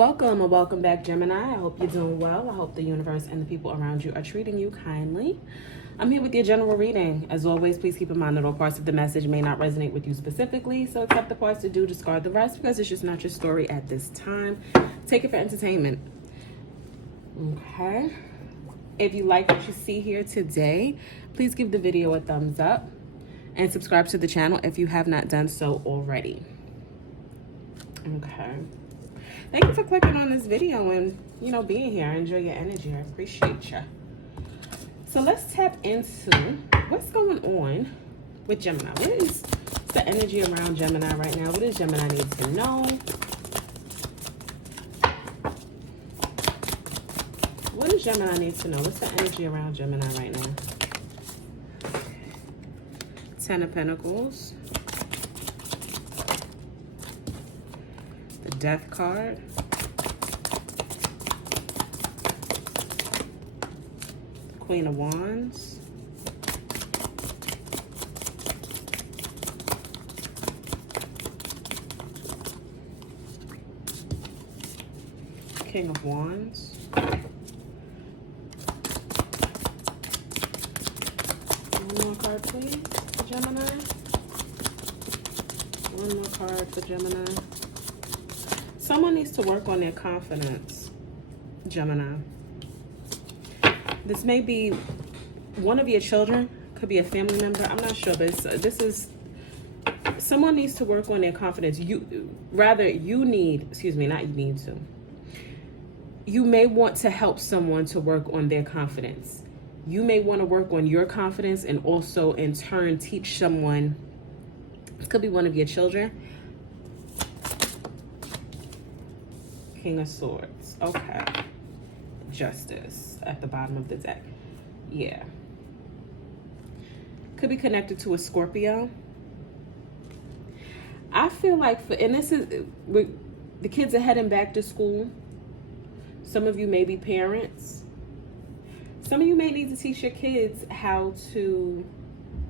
Welcome or welcome back, Gemini. I hope you're doing well. I hope the universe and the people around you are treating you kindly. I'm here with your general reading. As always, please keep in mind that all parts of the message may not resonate with you specifically, so accept the parts that do, discard the rest, because it's just not your story at this time. Take it for entertainment. Okay. If you like what you see here today, please give the video a thumbs up and subscribe to the channel if you have not done so already. Okay. Thank you for clicking on this video and, being here. I enjoy your energy. I appreciate you. So let's tap into what's going on with Gemini. What is the energy around Gemini right now? What does Gemini need to know? What does Gemini need to know? What's the energy around Gemini right now? Ten of Pentacles. The Death card. Queen of Wands. King of Wands. One more card, please, for Gemini. One more card for Gemini. Someone needs to work on their confidence, Gemini. This may be one of your children, could be a family member. I'm not sure, but this is someone needs to work on their confidence. You may want to help someone to work on their confidence. You may want to work on your confidence and also in turn teach someone. It could be one of your children. King of Swords. Okay. Justice at the bottom of the deck. Yeah. Could be connected to a Scorpio. I feel like the kids are heading back to school. Some of you may be parents. Some of you may need to teach your kids how to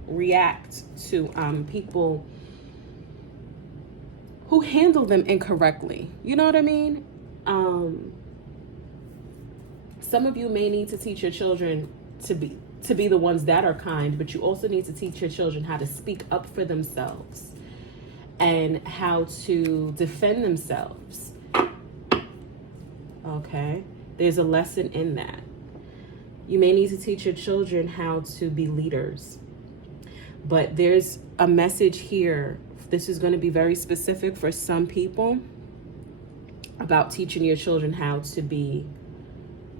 react to people who handle them incorrectly. You know what I mean? Some of you may need to teach your children to be the ones that are kind, but you also need to teach your children how to speak up for themselves and how to defend themselves. Okay? There's a lesson in that. You may need to teach your children how to be leaders. But there's a message here. This is going to be very specific for some people about teaching your children how to be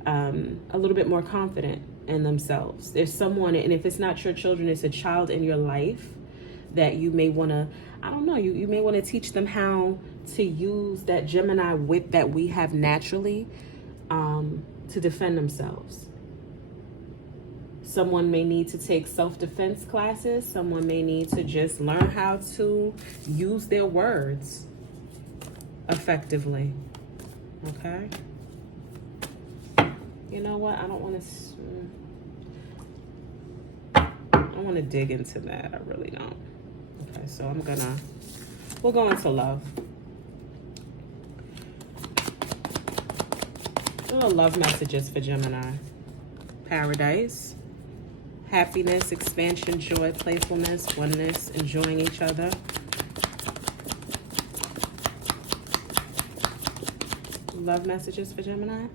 a little bit more confident in themselves. There's someone, and if it's not your children, it's a child in your life that you may want to, you may want to teach them how to use that Gemini wit that we have naturally to defend themselves. Someone may need to take self-defense classes. Someone may need to just learn how to use their words effectively. Okay? You know what? I don't want to dig into that. I really don't. Okay, so we'll go into love. Little love messages for Gemini. Paradise. Happiness, expansion, joy, playfulness, oneness, enjoying each other. Love messages for Gemini.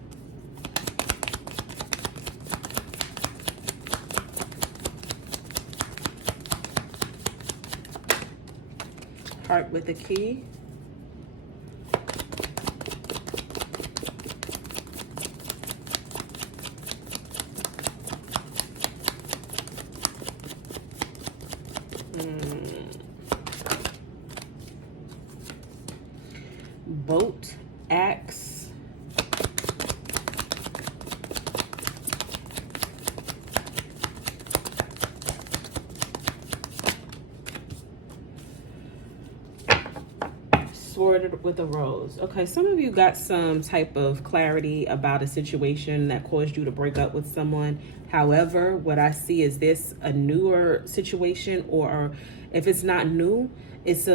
Heart with a key. Boat, axe. Sword with a rose. Okay, some of you got some type of clarity about a situation that caused you to break up with someone. However, what I see is this a newer situation, or if it's not new, it's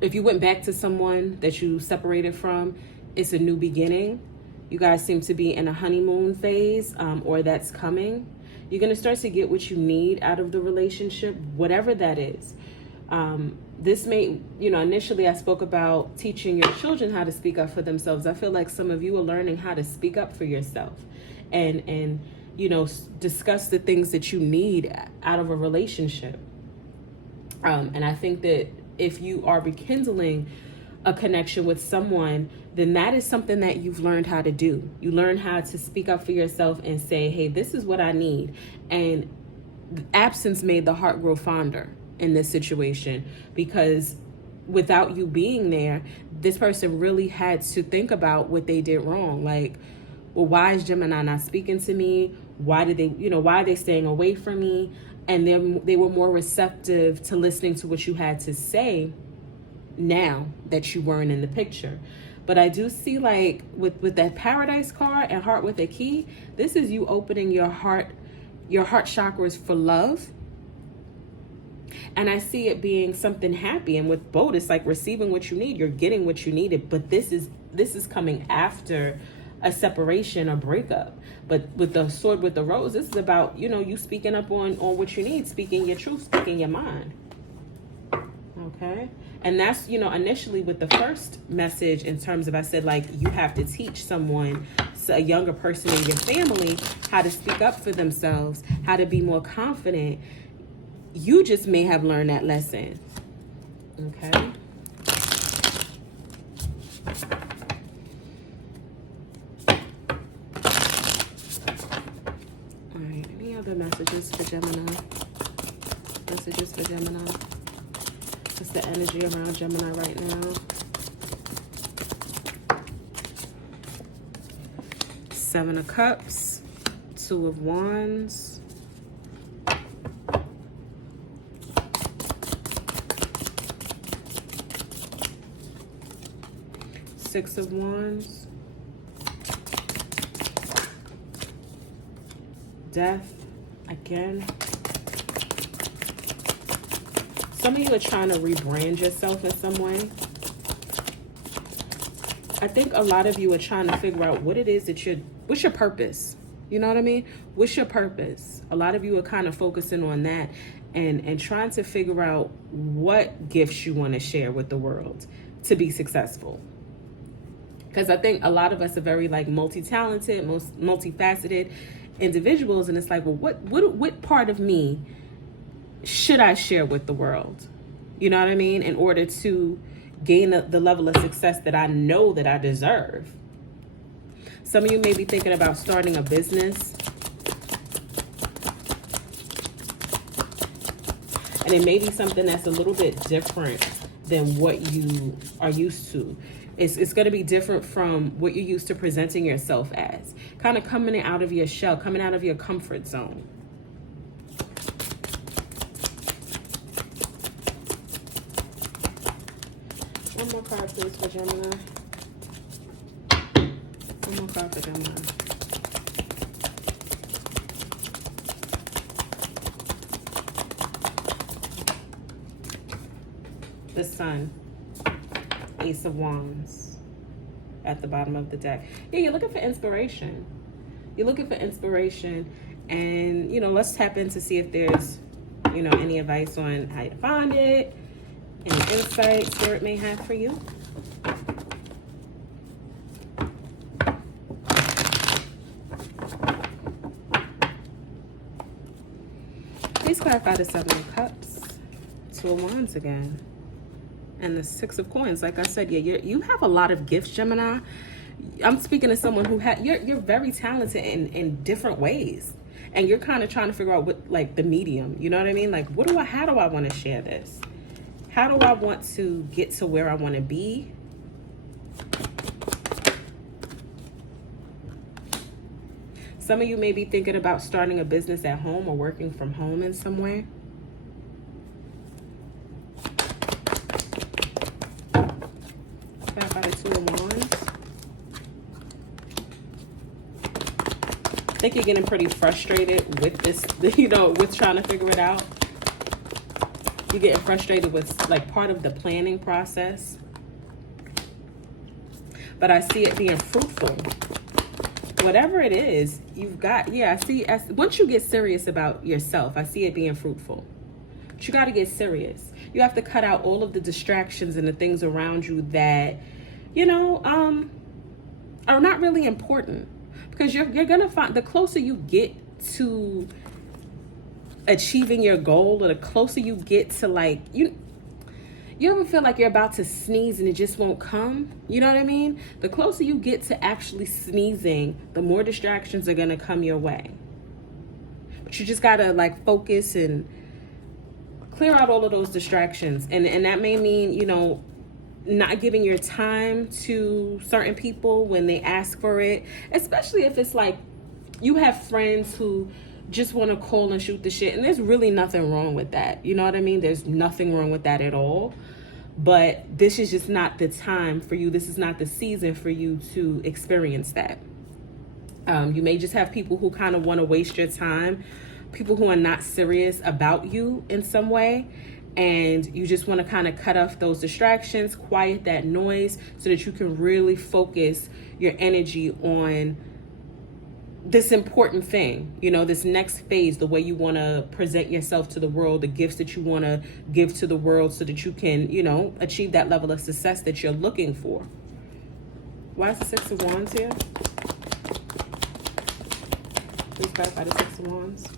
if you went back to someone that you separated from, it's a new beginning. You guys seem to be in a honeymoon phase, or that's coming. You're going to start to get what you need out of the relationship, whatever that is. This may, initially I spoke about teaching your children how to speak up for themselves. I feel like some of you are learning how to speak up for yourself and discuss the things that you need out of a relationship. And I think that if you are rekindling a connection with someone, then that is something that you've learned how to do. You learn how to speak up for yourself and say, hey, this is what I need. And absence made the heart grow fonder in this situation, because without you being there, this person really had to think about what they did wrong. Like, well, why is Gemini not speaking to me? Why did they, why are they staying away from me? And they were more receptive to listening to what you had to say now that you weren't in the picture. But I do see, like, with that Paradise card and Heart with a Key, this is you opening your heart chakras for love. And I see it being something happy. And with both, it's like receiving what you need. You're getting what you needed. But this is coming after a separation or breakup. But with the Sword with the Rose, this is about, you speaking up on what you need, speaking your truth, speaking your mind. Okay? And that's, initially with the first message, in terms of, I said, like, you have to teach someone, a younger person in your family, how to speak up for themselves, how to be more confident. You just may have learned that lesson. Okay? All right, any other messages for Gemini? Messages for Gemini? What's the energy around Gemini right now? Seven of Cups, Two of Wands, Six of Wands, Death again. Some of you are trying to rebrand yourself in some way. I think a lot of you are trying to figure out what it is that what's your purpose? You know what I mean? What's your purpose? A lot of you are kind of focusing on that and trying to figure out what gifts you want to share with the world to be successful. Because I think a lot of us are very, like, multi-talented, multifaceted individuals. And it's like, well, what part of me should I share with the world? You know what I mean? In order to gain the level of success that I know that I deserve. Some of you may be thinking about starting a business. And it may be something that's a little bit different than what you are used to. It's going to be different from what you're used to presenting yourself as. Kind of coming out of your shell, coming out of your comfort zone. One more card, please, for Gemini. One more card for Gemini. The Sun. Ace of Wands at the bottom of the deck. Yeah, you're looking for inspiration. You're looking for inspiration. And, let's tap in to see if there's, any advice on how to find it. Any insight Spirit may have for you. Please clarify the Seven of Cups, Two of Wands again, and the Six of Coins. Like I said, yeah, you have a lot of gifts, Gemini. I'm speaking to someone who you're very talented in different ways, and you're kind of trying to figure out what, like, the medium. You know what I mean? Like, how do I want to share this? How do I want to get to where I want to be? Some of you may be thinking about starting a business at home or working from home in some way. Clarify the Two of Wands. I think you're getting pretty frustrated with this, with trying to figure it out. You're getting frustrated with like part of the planning process. But I see it being fruitful. Whatever it is, you've got, yeah, I see, once you get serious about yourself, I see it being fruitful. But you got to get serious. You have to cut out all of the distractions and the things around you that, you know, are not really important. Because you're going to find, the closer you get to achieving your goal, or the closer you get to like, you ever feel like you're about to sneeze and it just won't come? You know what I mean? The closer you get to actually sneezing, the more distractions are going to come your way. But you just got to like focus and clear out all of those distractions. And that may mean, you know, not giving your time to certain people when they ask for it, especially if it's like you have friends who just want to call and shoot the shit, and there's really nothing wrong with that. You know what I mean? There's nothing wrong with that at all. But this is just not the time for you. This is not the season for you to experience that. You may just have people who kind of want to waste your time, people who are not serious about you in some way, and you just want to kind of cut off those distractions, quiet that noise so that you can really focus your energy on this important thing, you know, this next phase, the way you want to present yourself to the world, the gifts that you want to give to the world so that you can, you know, achieve that level of success that you're looking for. Why is the Six of Wands here? Please clarify the Six of Wands.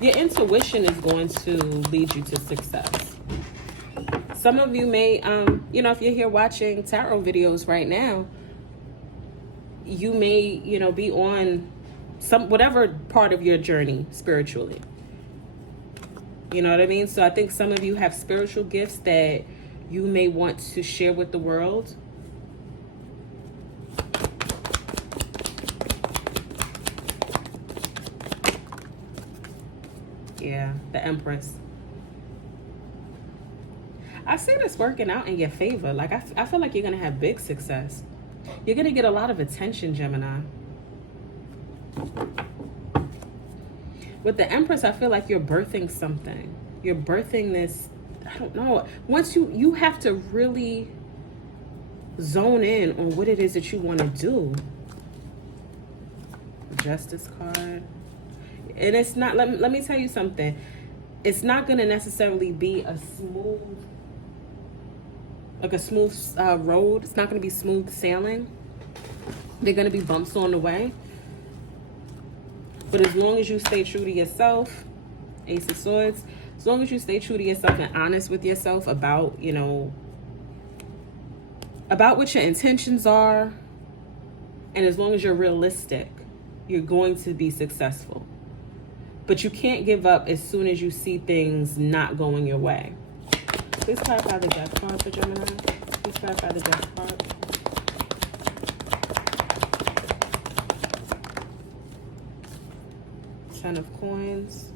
Your intuition is going to lead you to success. Some of you may, you know, if you're here watching tarot videos right now, you may, you know, be on whatever part of your journey spiritually. You know what I mean? So I think some of you have spiritual gifts that you may want to share with the world. Yeah, the Empress. I see this working out in your favor. Like, I feel like you're going to have big success. You're going to get a lot of attention, Gemini. With the Empress, I feel like you're birthing something. You're birthing this, I don't know. Once you have to really zone in on what it is that you want to do. Justice card. And it's not, let me tell you something. It's not going to necessarily be a smooth road. It's not going to be smooth sailing. There are going to be bumps on the way. But as long as you stay true to yourself, Ace of Swords, as long as you stay true to yourself and honest with yourself about, you know, about what your intentions are, and as long as you're realistic, you're going to be successful. But you can't give up as soon as you see things not going your way. Please clarify the Death card for Gemini. Please clarify the Death card. Ten of Coins.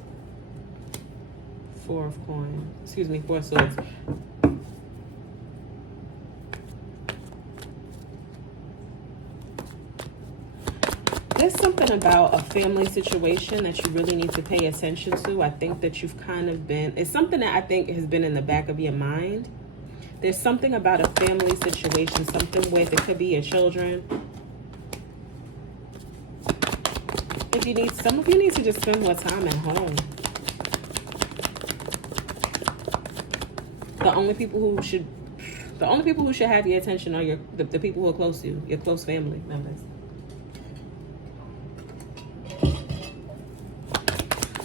Four of Coins. Excuse me, Four of Swords. There's something about a family situation that you really need to pay attention to. I think that you've kind of been, it's something that I think has been in the back of your mind. There's something about a family situation, something with, it could be your children. If you need, some of you need to just spend more time at home. The only people who should have your attention are the people who are close to you, your close family members.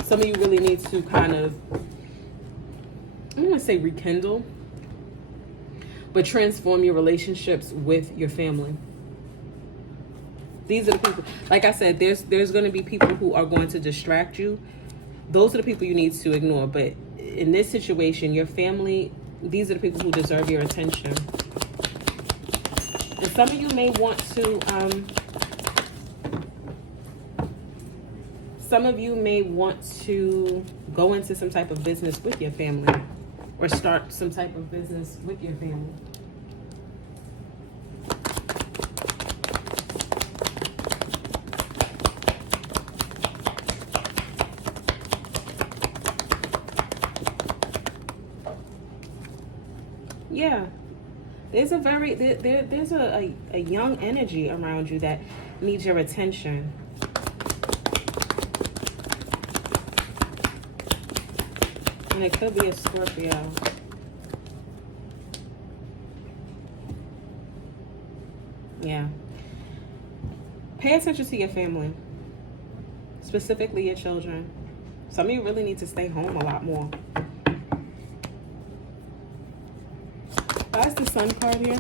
Some of you really need to kind of, I don't want to say rekindle, but transform your relationships with your family. These are the people, like I said, there's going to be people who are going to distract you. Those are the people you need to ignore. But in this situation, your family, these are the people who deserve your attention. And some of you may want to, go into some type of business with your family, or start some type of business with your family. Yeah. There's a very there's a young energy around you that needs your attention. And it could be a Scorpio. Yeah. Pay attention to your family. Specifically your children. Some of you really need to stay home a lot more. Why is the Sun card here?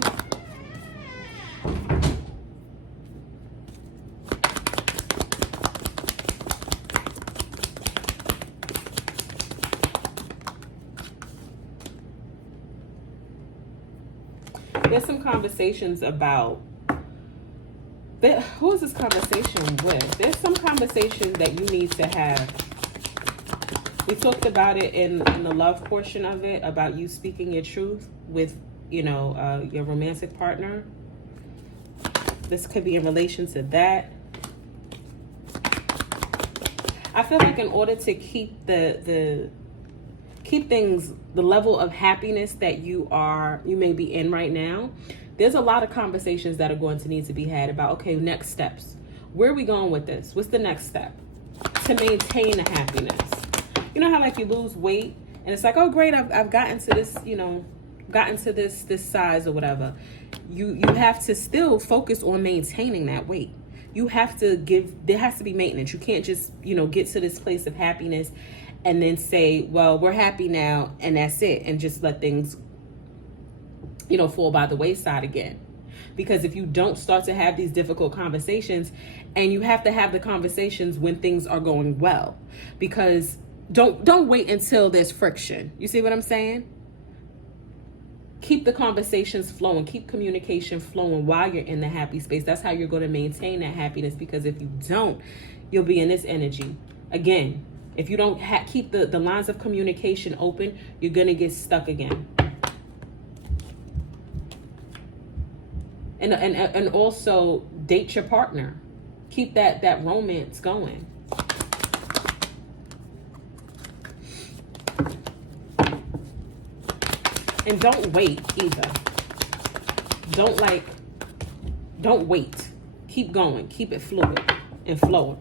There's some conversations about who is this conversation with? There's some conversation that you need to have. We talked about it in the love portion of it, about you speaking your truth with, you know, your romantic partner. This could be in relation to that. I feel like in order to keep keep things, the level of happiness that you may be in right now, there's a lot of conversations that are going to need to be had about, okay, next steps. Where are we going with this? What's the next step to maintain the happiness? You know how like you lose weight and it's like, oh great, I've gotten to this, you know, gotten to this size or whatever. You have to still focus on maintaining that weight. You have to there has to be maintenance. You can't just, you know, get to this place of happiness and then say, well, we're happy now and that's it, and just let things, you know, fall by the wayside again. Because if you don't start to have these difficult conversations, and you have to have the conversations when things are going well, because don't wait until there's friction. You see what I'm saying? Keep the conversations flowing, keep communication flowing while you're in the happy space. That's how you're going to maintain that happiness, because if you don't, you'll be in this energy again. If you don't keep the lines of communication open, you're going to get stuck again. And also date your partner. Keep that romance going. And don't wait either. Don't wait. Keep going. Keep it fluid and flowing.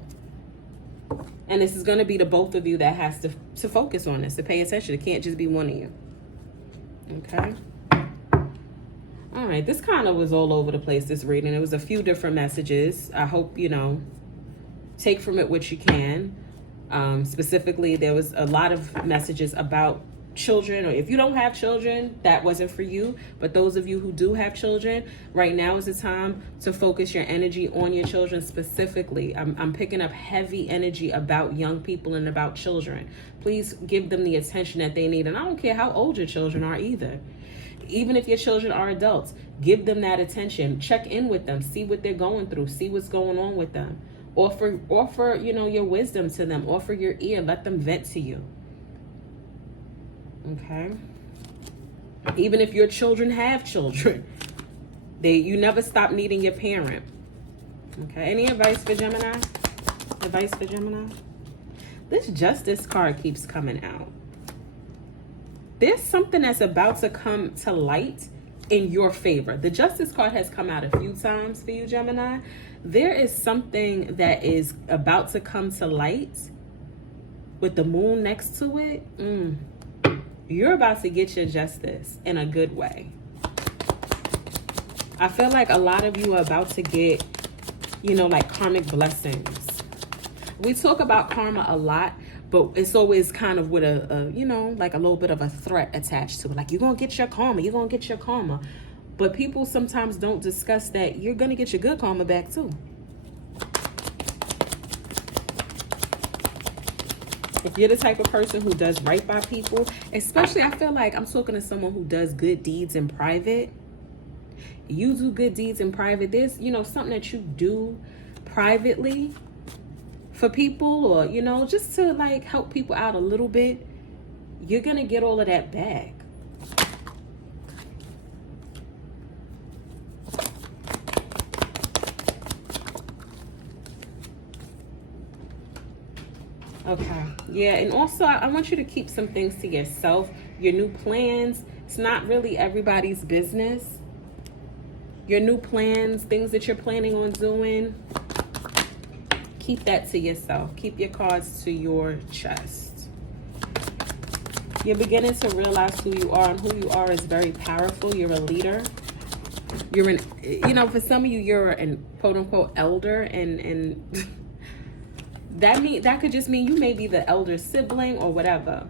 And this is going to be the both of you that has to focus on this, to pay attention. It can't just be one of you. Okay? All right. This kind of was all over the place, this reading. It was a few different messages. I hope, you know, take from it what you can. Specifically, there was a lot of messages about children, or if you don't have children, that wasn't for you. But those of you who do have children, right now is the time to focus your energy on your children specifically. I'm picking up heavy energy about young people and about children. Please give them the attention that they need. And I don't care how old your children are either. Even if your children are adults, give them that attention. Check in with them. See what they're going through. See what's going on with them. Offer, you know, your wisdom to them. Offer your ear. Let them vent to you. Okay. Even if your children have children, you never stop needing your parent. Okay. Any advice for Gemini? Advice for Gemini? This Justice card keeps coming out. There's something that's about to come to light in your favor. The Justice card has come out a few times for you, Gemini. There is something that is about to come to light with the moon next to it. You're about to get your justice in a good way. I feel like a lot of you are about to get, you know, like karmic blessings. We talk about karma a lot, but it's always kind of with a you know, like a little bit of a threat attached to it. Like, you're going to get your karma. You're going to get your karma. But people sometimes don't discuss that you're going to get your good karma back too. If you're the type of person who does right by people, especially I feel like I'm talking to someone who does good deeds in private. You do good deeds in private. There's, you know, something that you do privately for people, or, you know, just to like help people out a little bit. You're going to get all of that back. Okay. Yeah, and also I want you to keep some things to yourself. Your new plans, it's not really everybody's business. Your new plans, things that you're planning on doing, keep that to yourself. Keep your cards to your chest. You're beginning to realize who you are, and who you are is very powerful. You're a leader. You're an, you know, for some of you, you're an quote unquote elder, and that could just mean you may be the elder sibling or whatever.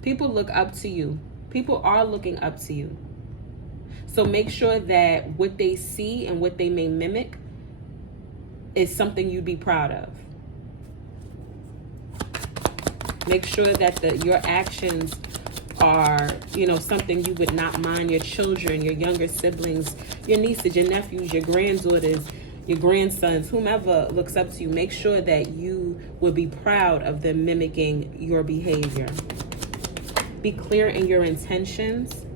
People look up to you. People are looking up to you. So make sure that what they see and what they may mimic is something you'd be proud of. Make sure that your actions are, you know, something you would not mind your children, your younger siblings, your nieces, your nephews, your granddaughters, your grandsons, whomever looks up to you. Make sure that you would be proud of them mimicking your behavior. Be clear in your intentions.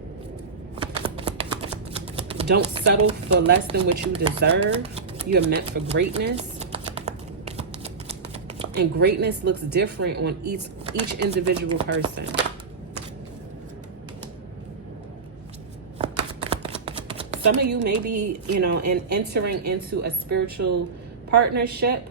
Don't settle for less than what you deserve. You're meant for greatness. And greatness looks different on each individual person. Some of you may be, you know, entering into a spiritual partnership.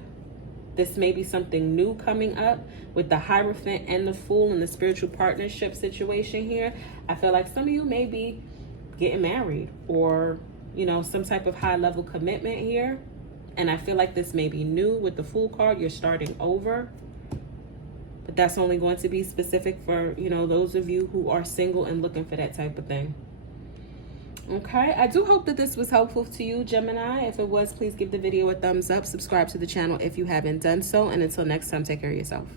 This may be something new coming up with the Hierophant and the Fool in the spiritual partnership situation here. I feel like some of you may be getting married, or, you know, some type of high level commitment here. And I feel like this may be new with the Fool card. You're starting over. But that's only going to be specific for, you know, those of you who are single and looking for that type of thing. Okay, I do hope that this was helpful to you, Gemini. If it was, please give the video a thumbs up. Subscribe to the channel if you haven't done so. And until next time, take care of yourself.